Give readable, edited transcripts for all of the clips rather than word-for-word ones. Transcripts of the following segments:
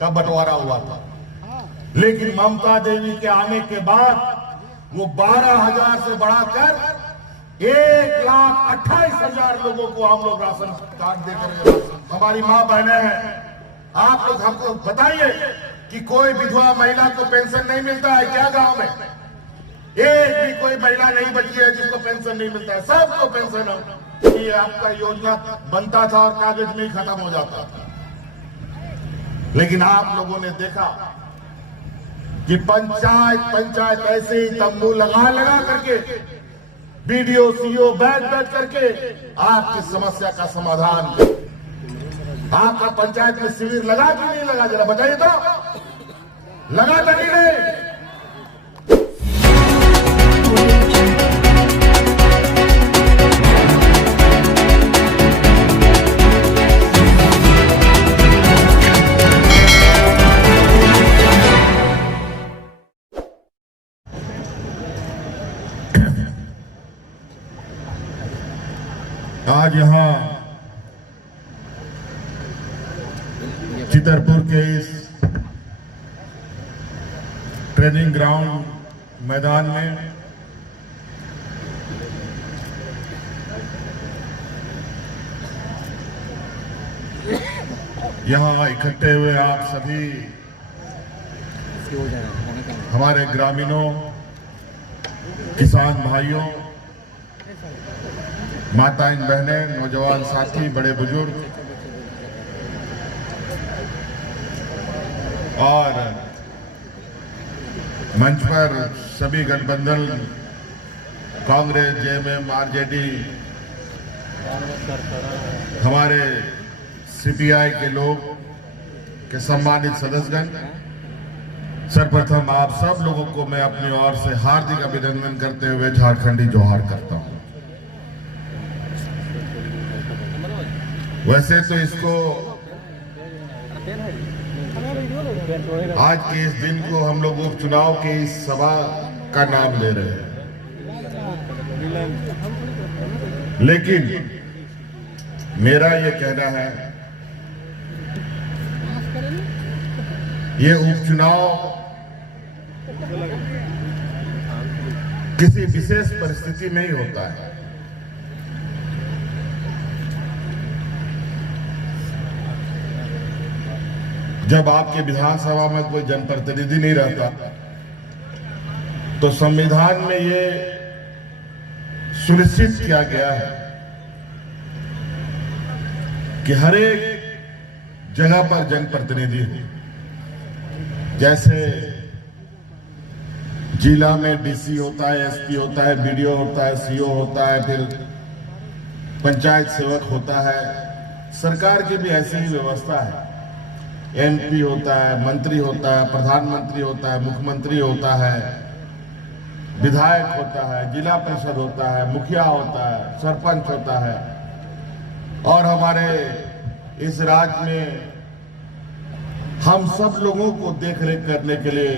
का बंटवारा हुआ था, लेकिन ममता देवी के आने के बाद वो 12,000 से बढ़ाकर 1,28,000 लोगों को हम लोग राशन कार्ड देकर, हमारी मां बहनें हैं, आप लोग हमको बताइए कि कोई विधवा महिला को पेंशन नहीं मिलता है क्या गांव में? एक भी कोई महिला नहीं बची है जिसको पेंशन नहीं मिलता है, सबको पेंशन है। ये आपका योजना बनता था और कागज में ही खत्म हो जाता था, लेकिन आप लोगों ने देखा कि पंचायत ऐसे ही तंबू लगा करके बीडीओ सीओ बैठ करके आपकी समस्या का समाधान, आपका पंचायत में शिविर लगा कि नहीं लगा, जरा बताइए तो, लगा था कि नहीं? आज यहां चितरपुर के इस ट्रेनिंग ग्राउंड मैदान में यहां इकट्ठे हुए आप सभी हमारे ग्रामीणों, किसान भाइयों, माताएं बहनें, नौजवान साथी, बड़े बुजुर्ग और मंच पर सभी गठबंधन कांग्रेस, जेएमएम, आरजेडी, हमारे सीपीआई के लोग के सम्मानित सदस्यगण, सर्वप्रथम आप सब लोगों को मैं अपनी ओर से हार्दिक अभिनंदन करते हुए झारखंडी जोहार करता हूं। वैसे तो इसको आज के इस दिन को हम लोग उपचुनाव के इस सभा का नाम ले रहे हैं, लेकिन मेरा ये कहना है, ये उपचुनाव किसी विशेष परिस्थिति में ही होता है। जब आपके विधानसभा में कोई जनप्रतिनिधि नहीं रहता तो संविधान में ये सुनिश्चित किया गया है कि हर एक जगह पर जनप्रतिनिधि हो। जैसे जिला में डीसी होता है, एसपी होता है, बीडीओ होता है, सीओ होता है, फिर पंचायत सेवक होता है, सरकार की भी ऐसी ही व्यवस्था है। एमपी होता है, मंत्री होता है, प्रधानमंत्री होता है, मुख्यमंत्री होता है, विधायक होता है, जिला परिषद होता है, मुखिया होता है, सरपंच होता है। और हमारे इस राज्य में हम सब लोगों को देखरेख करने के लिए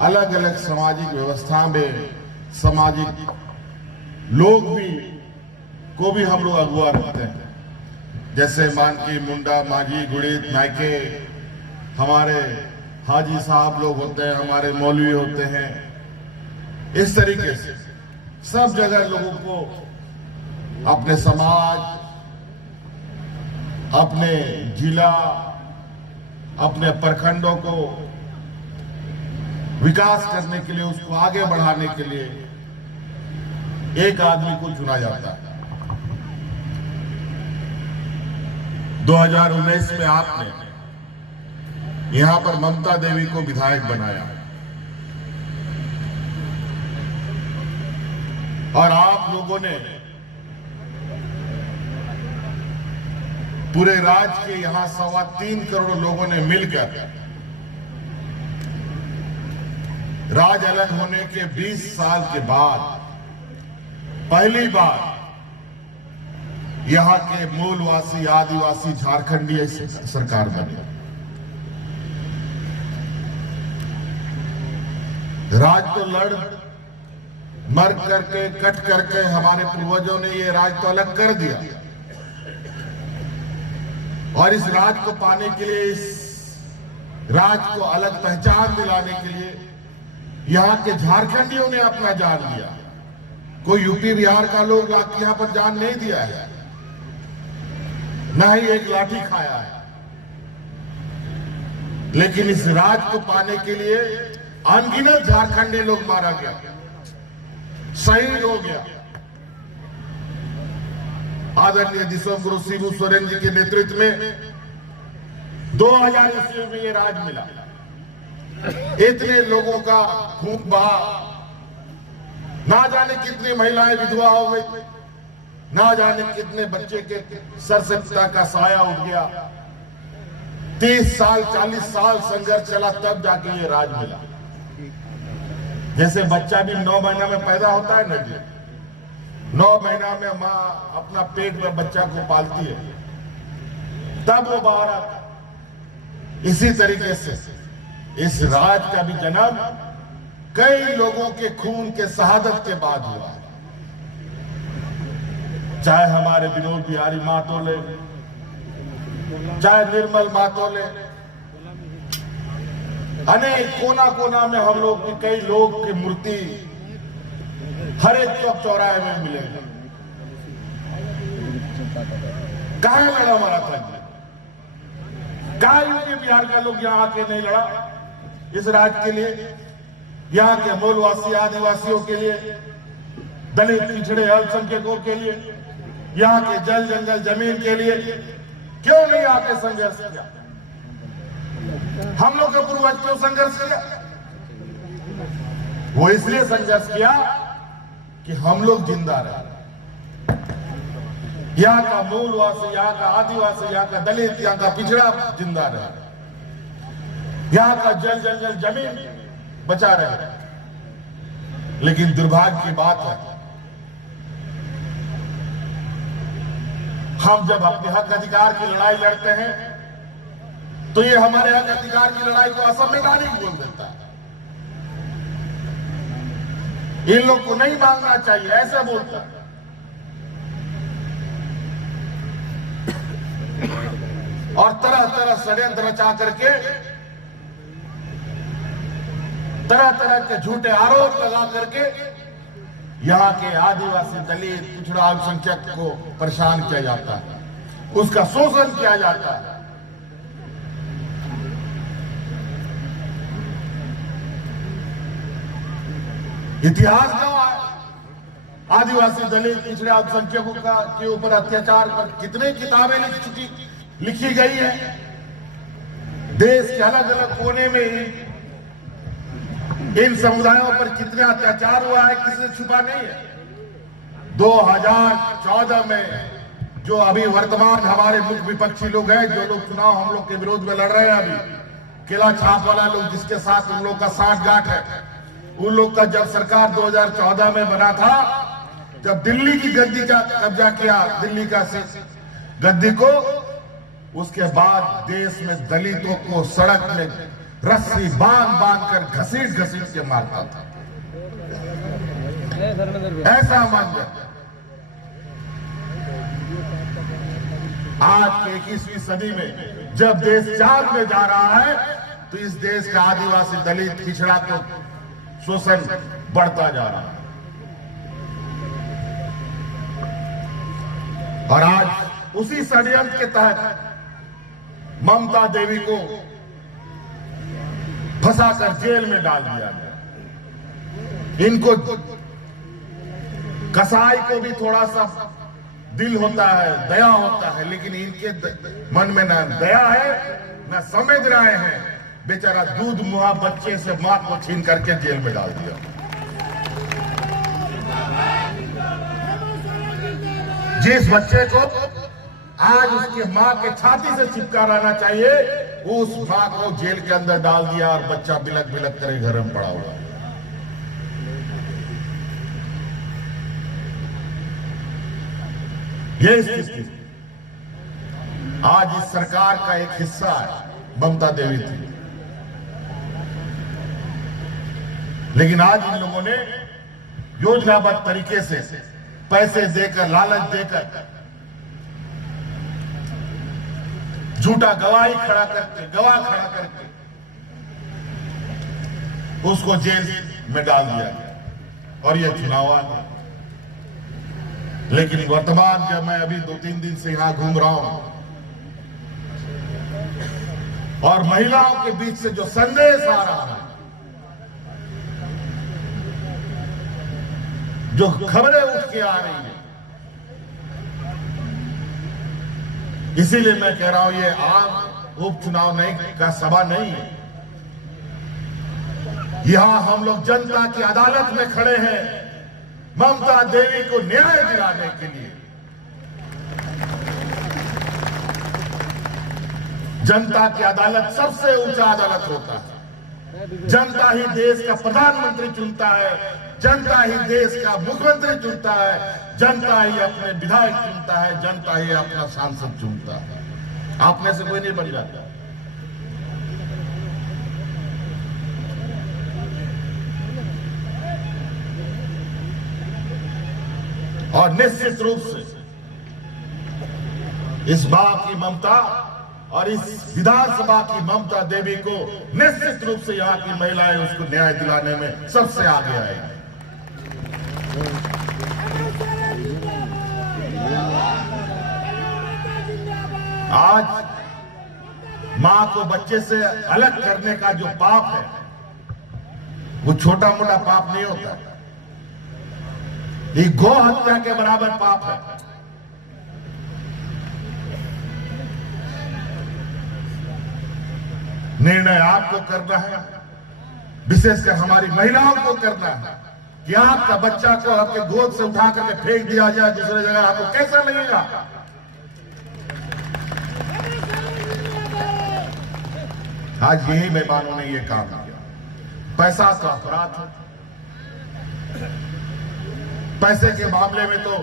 अलग अलग सामाजिक व्यवस्था में सामाजिक लोग भी को भी हम लोग अगुवा रखते हैं। जैसे मानकी, मुंडा, मांझी, गुड़ीत, नायके, हमारे हाजी साहब लोग होते हैं, हमारे मौलवी होते हैं। इस तरीके से सब जगह लोगों को अपने समाज, अपने जिला, अपने प्रखंडों को विकास करने के लिए, उसको आगे बढ़ाने के लिए एक आदमी को चुना जाता है। 2019 में आपने यहां पर ममता देवी को विधायक बनाया और आप लोगों ने पूरे राज्य के यहां 3.25 करोड़ लोगों ने मिलकर राज्य अलग होने के 20 साल के बाद पहली बार यहां के मूलवासी आदिवासी झारखंडी सरकार बनी। राज तो लड़ मर करके कट करके हमारे पूर्वजों ने ये राज तो अलग कर दिया और इस राज को पाने के लिए, इस राज्य को अलग पहचान दिलाने के लिए यहां के झारखंडियों ने अपना जान दिया। कोई यूपी बिहार का लोग यहां पर जान नहीं दिया है, न ही एक लाठी खाया है। लेकिन इस राज को पाने के लिए अनगिनत झारखंडी लोग मारा गया, शहीद हो गया। आदरणीय दिसोम गुरु शिबू सोरेन जी के नेतृत्व में 2000 ईस्वी में ये राज मिला। इतने लोगों का खून बहा, ना जाने कितनी महिलाएं विधवा हो गई, ना जाने कितने बच्चे के सर से पिता का साया उठ गया। 30 साल 40 साल संघर्ष चला, तब जाके ये राज मिला। जैसे बच्चा भी 9 महीना में पैदा होता है ना जी, 9 महीना में माँ अपना पेट में बच्चा को पालती है, तब वो बाहर आता। इसी तरीके से इस राज का भी जन्म कई लोगों के खून के शहादत के बाद हुआ है। चाहे हमारे विनोद बिहारी महतो ले, चाहे निर्मल महतो ले, अनेक कोना कोना में हम लोग की कई लोग की मूर्ति हर एक चौक चौराहे में मिलेगी। कहां लड़ा हमारा था? कहा यूपी बिहार का लोग यहां आके नहीं लड़ा इस राज्य के लिए, यहां के मूलवासी आदिवासियों के लिए, दलित पिछड़े अल्पसंख्यकों के लिए, यहां के जल जंगल जमीन के लिए क्यों नहीं आके संघर्ष किया? हम लोग के पूर्वज क्यों संघर्ष किया? वो इसलिए संघर्ष किया कि हम लोग जिंदा रहे। यहाँ का मूलवासी, यहाँ का आदिवासी, यहाँ का दलित, यहाँ का पिछड़ा जिंदा रहे, यहाँ का जल जंगल जमीन बचा रहे। लेकिन दुर्भाग्य की बात है, हम जब अपने हक अधिकार की लड़ाई लड़ते हैं तो ये हमारे हक अधिकार की लड़ाई को असंवैधानिक बोल देता है। इन लोग को नहीं मांगना चाहिए, ऐसा बोलता है। और तरह तरह षड्यंत्र रचा करके, तरह तरह के झूठे आरोप लगा करके यहाँ के आदिवासी, दलित, पिछड़ा, अल्पसंख्यक को परेशान किया जाता है, उसका शोषण किया जाता है। इतिहास गवाह है, आदिवासी, दलित, पिछड़े, अल्पसंख्यकों का के ऊपर अत्याचार पर कितने किताबें लिखी गई है। देश के अलग अलग कोने में इन समुदायों पर कितने अत्याचार हुआ है, किसी से छुपा नहीं है। 2014 में जो अभी वर्तमान हमारे मुख्य विपक्षी लोग हैं, जो लोग चुनाव हम लोग के विरोध में लड़ रहे हैं, अभी किला छाप वाला लोग जिसके साथ उन लोग का साठगांठ है, उन लोग का जब सरकार 2014 में बना था, जब दिल्ली की गद्दी का कब्जा किया, दिल्ली का गद्दी को, उसके बाद देश में दलितों को सड़क में रस्सी बांध बांध कर घसीट घसीट के मारता था। ऐसा मंजर आज के 21वीं सदी में जब देश चांद में जा रहा है, तो इस देश का आदिवासी, दलित, पिछड़ा को शोषण बढ़ता जा रहा है। और आज उसी षड्यंत्र के तहत ममता देवी को फंसाकर जेल में डाल दिया गया। इनको, कसाई को भी थोड़ा सा दिल होता है, दया होता है, लेकिन इनके मन में ना दया है ना समझ रहे हैं। बेचारा दूध मुहा बच्चे से मां को छीन करके जेल में डाल दिया। जिस बच्चे को आज उसके मां के छाती से चिपका रहना चाहिए, उस मां को जेल के अंदर डाल दिया और बच्चा बिलक बिलक करे घर में पड़ा हुआ। ये स्थिति आज इस सरकार का एक हिस्सा है, ममता देवी थी। लेकिन आज इन लोगों ने योजनाबद्ध तरीके से पैसे देकर, लालच देकर, झूठा गवाह खड़ा करके उसको जेल में डाल दिया गया और ये चुनाव आ गया। लेकिन वर्तमान जब मैं अभी 2-3 दिन से यहां घूम रहा हूं और महिलाओं के बीच से जो संदेश आ रहा है, जो खबरें उठ के आ रही है, इसीलिए मैं कह रहा हूं ये आम उपचुनाव नहीं का सभा नहीं है। यहां हम लोग जनता की अदालत में खड़े हैं ममता देवी को न्याय दिलाने के लिए। जनता की अदालत सबसे ऊंचा अदालत होता है। जनता ही देश का प्रधानमंत्री चुनता है, जनता ही देश का मुख्यमंत्री चुनता है, जनता ही अपने विधायक चुनता है, जनता ही अपना सांसद चुनता है। आप में से कोई नहीं बन जाता। और निश्चित रूप से इस बार की ममता और इस विधानसभा की ममता देवी को निश्चित रूप से यहां की महिलाएं उसको न्याय दिलाने में सबसे आगे आएगी। आज मां को बच्चे से अलग करने का जो पाप है वो छोटा मोटा पाप नहीं होता, ये गौ हत्या के बराबर पाप है। निर्णय आपको करना है, विशेषकर हमारी महिलाओं को करना है कि आपका बच्चा को आपके गोद से उठा करके फेंक दिया जाए दूसरी जगह, आपको कैसा लगेगा? आज यही मेहमानों ने ये काम किया। पैसा का अपराध है। पैसे के मामले में तो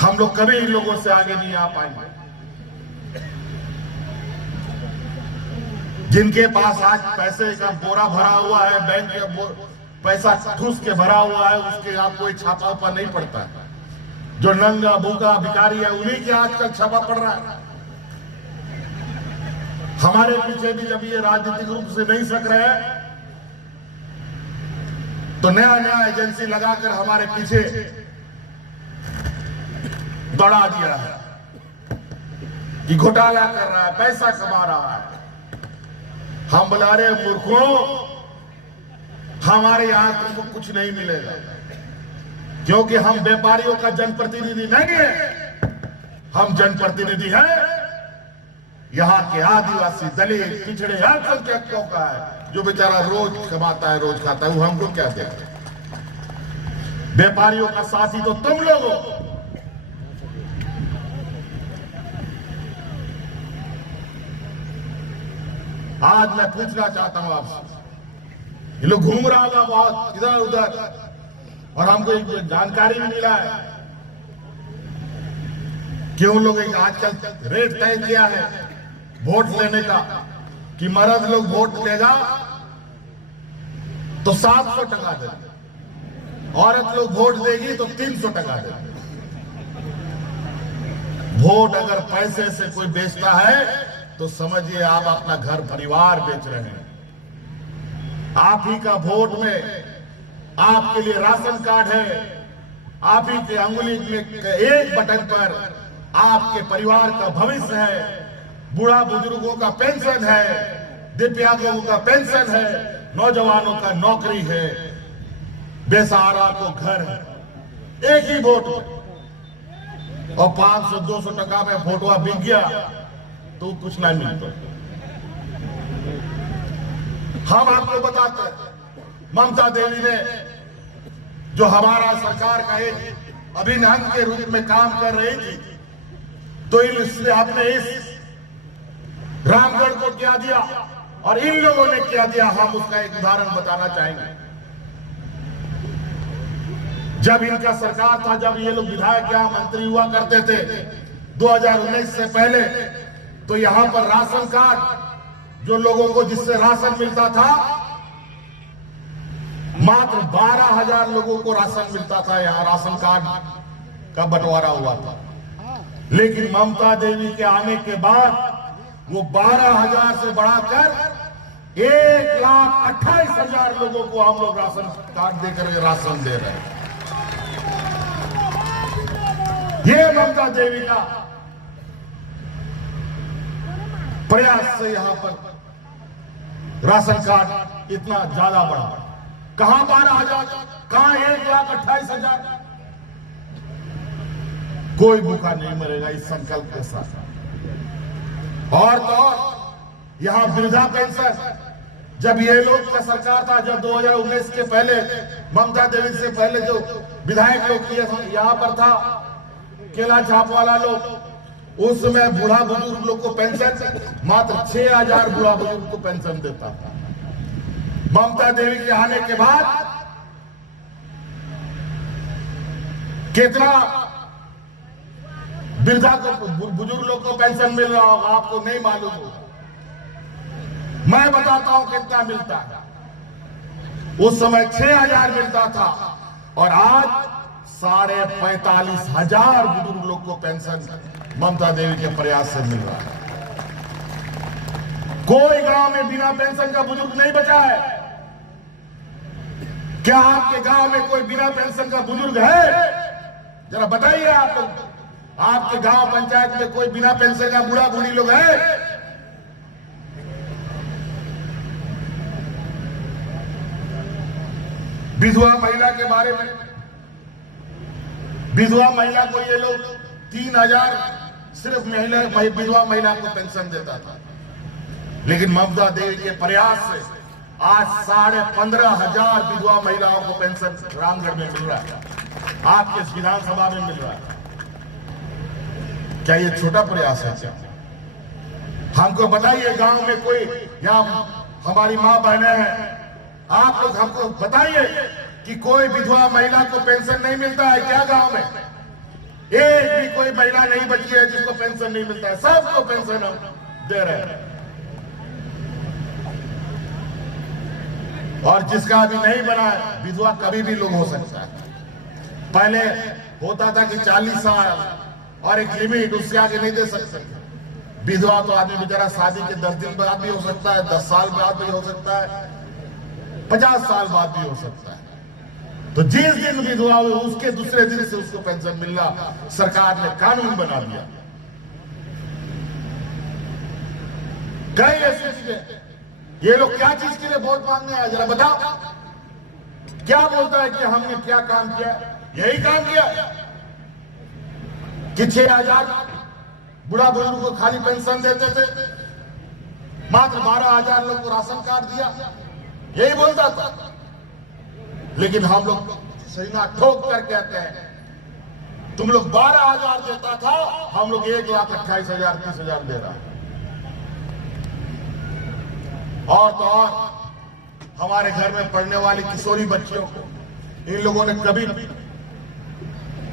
हम लोग कभी इन लोगों से आगे नहीं आ पाएंगे। जिनके पास आज पैसे का बोरा भरा हुआ है, बैंक का पैसा ठूस के भरा हुआ है, उसके आप कोई छापा उपा नहीं पड़ता है। जो नंगा भूखा भिखारी है उन्हीं के आजकल छापा पड़ रहा है। हमारे पीछे भी जब ये राजनीतिक रूप से नहीं सक रहे हैं तो नया नया एजेंसी लगाकर हमारे पीछे दौड़ा दिया है कि घोटाला कर रहा है, पैसा कमा रहा है। हम बुला रहे मूर्खों, हमारे यहां तुमको कुछ नहीं मिलेगा, क्योंकि हम व्यापारियों का जनप्रतिनिधि नहीं है। हम जनप्रतिनिधि हैं यहां के आदिवासी, दलित, पिछड़े अल्पसंख्यकों का है, जो बेचारा रोज कमाता है, रोज खाता है। वो हमको क्या देते? व्यापारियों का साथी तो तुम लोग हो। आज मैं पूछना चाहता हूं आपसे, ये लोग घूम रहा होगा बहुत इधर उधर और हमको एक जानकारी भी मिला है कि उन लोग एक आजकल रेट तय किया है वोट लेने का कि मर्द लोग वोट लेगा तो 700 टका देगा, औरत लोग वोट देगी तो 300 टका देगा। वोट अगर पैसे से कोई बेचता है तो समझिए आप अपना घर परिवार बेच रहे हैं। आप ही का वोट में आपके लिए राशन कार्ड है, आप ही के अंगुली में एक बटन पर आपके परिवार का भविष्य है, बूढ़ा बुजुर्गों का पेंशन है, दिव्यांगों का पेंशन है, नौजवानों का नौकरी है, बेसहारा को घर है, एक ही वोट। और 500-200 टका में वोटवा बिक गया तो कुछ नहीं मिलता। हम आपको बताते हैं, ममता देवी ने जो हमारा सरकार का एक अभिन्न अंग के रूप में काम कर रही थी, तो इसलिए आपने इस रामगढ़ को क्या दिया और इन लोगों ने क्या दिया, हम उसका एक उदाहरण बताना चाहेंगे। जब इनका सरकार था, जब ये लोग विधायक या मंत्री हुआ करते थे 2019 से पहले, तो यहां पर राशन कार्ड जो लोगों को जिससे राशन मिलता था, मात्र 12,000 लोगों को राशन मिलता था। यहां राशन कार्ड का बंटवारा हुआ था। लेकिन ममता देवी के आने के बाद वो 12,000 से बढ़ाकर 1,28,000 लोगों को हम लोग राशन कार्ड देकर राशन दे रहे हैं। ये ममता देवी का प्रयास से यहां पर राशन कार्ड इतना ज्यादा बढ़ा। कहां 12,000, कहां 1,28,000। कोई भूखा नहीं मरेगा इस संकल्प के साथ। और तो और यहां वृद्धा पेंशन, जब ये लोग का सरकार था, जब 2019 के पहले ममता देवी से पहले जो विधायक लोग यहां पर था, केला छाप वाला लोग, उस समय बूढ़ा बुजुर्ग लोग को पेंशन मात्र 6,000 बूढ़ा बुजुर्ग को पेंशन देता था। ममता देवी के आने के बाद कितना वृद्धा को, बुजुर्ग लोग को पेंशन मिल रहा होगा, आपको नहीं मालूम होगा। मैं बताता हूं कितना मिलता है। उस समय 6,000 मिलता था और आज 45,500 बुजुर्ग लोग को पेंशन ममता देवी के प्रयास से मिल रहा है। कोई गांव में बिना पेंशन का बुजुर्ग नहीं बचा है। क्या आपके गांव में कोई बिना पेंशन का बुजुर्ग है? जरा बताइए आप लोग, आपके गांव पंचायत में कोई बिना पेंशन का बूढ़ा बूढ़ी लोग है? विधवा महिला के बारे में, विधवा महिला को ये लोग 3,000 सिर्फ विधवा महिला को पेंशन देता था, लेकिन ममता देवी के प्रयास से आज 15,500 विधवा महिलाओं को पेंशन रामगढ़ में मिल रहा है, आपके विधानसभा में मिल रहा है। क्या ये छोटा प्रयास है? क्या हमको बताइए, गांव में कोई, यहाँ हमारी माँ बहनें हैं, आप लोग हमको बताइए कि कोई विधवा महिला को पेंशन नहीं मिलता है क्या गांव में? एक भी कोई महिला नहीं बची है जिसको पेंशन नहीं मिलता है। सबको पेंशन हम दे रहे हैं। और जिसका अभी नहीं बना है, विधवा कभी भी लोग हो सकता है। पहले होता था कि 40 साल और एक लिमिट, उससे आगे नहीं दे सकते। विधवा तो आदमी बेचारा शादी के 10 दिन बाद भी हो सकता है, 10 साल बाद भी हो सकता है, 50 साल बाद भी हो सकता है। तो जिस दिन विधवा हुई उसके दूसरे दिन से उसको पेंशन मिलना सरकार ने कानून बना दिया। कई ऐसी चीजें, ये लोग क्या चीज के लिए वोट मांगने आए, जरा बताओ। क्या बोलता है कि हमने क्या काम किया? यही काम किया कि 6,000 बुढ़ा बुजुर्ग को खाली पेंशन देते थे, मात्र 12,000 लोग को राशन कार्ड दिया, यही बोलता था। लेकिन हम लोग सीना ठोक कर कहते हैं, तुम लोग 12,000 देता था, हम लोग 1,28,000 30,000 दे रहा है। और तो और हमारे घर में पढ़ने वाली किशोरी बच्चियों को इन लोगों ने कभी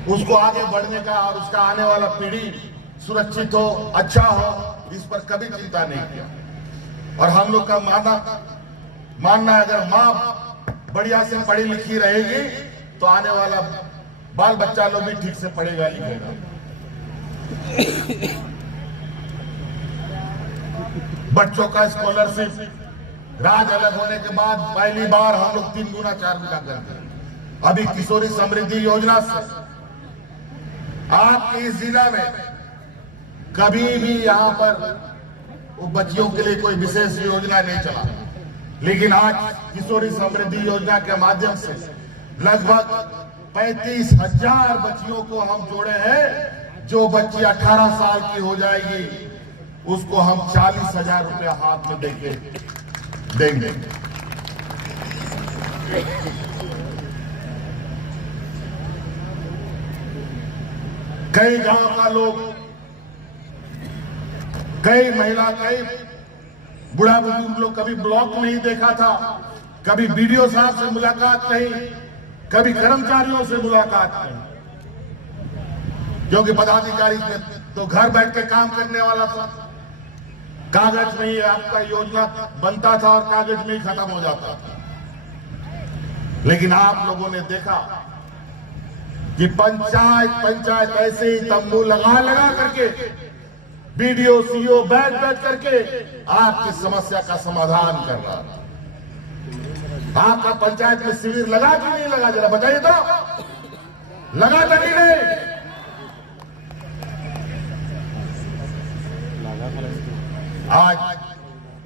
उसको आगे बढ़ने का और उसका आने वाला पीढ़ी सुरक्षित हो, अच्छा हो, इस पर कभी चिंता नहीं किया। और हम लोग का मानना है, अगर माँ बढ़िया से पढ़ी लिखी रहेगी तो आने वाला बाल बच्चा लोग भी ठीक से पढ़ेगा लिखेगा। बच्चों का स्कॉलरशिप राज अलग होने के बाद पहली बार हम लोग 3 गुना 4 गुना करते हैं। अभी किशोरी समृद्धि योजना से आपके इस जिला में कभी भी यहाँ पर वो बच्चियों के लिए कोई विशेष योजना नहीं चला, लेकिन आज किशोरी समृद्धि योजना के माध्यम से लगभग 35,000 बच्चियों को हम जोड़े हैं। जो बच्ची 18 साल की हो जाएगी उसको हम 40,000 रुपया हाथ में देंगे। कई गांव का लोग, कई महिला, कई बुढ़ा बुजुर्ग लोग कभी ब्लॉक नहीं देखा था, कभी बीडीओ साहब से मुलाकात नहीं, कभी कर्मचारियों से मुलाकात नहीं, क्योंकि पदाधिकारी तो घर बैठ के काम करने वाला था। कागज में ही आपका योजना बनता था और कागज में ही खत्म हो जाता था। लेकिन आप लोगों ने देखा कि पंचायत ऐसे ही तंबू लगा करके बीडीओ सीओ बैठ करके आपकी समस्या का समाधान कर रहा था। आपका पंचायत में शिविर लगा कि नहीं लगा, जरा बताइए तो, लगा था कि नहीं? आज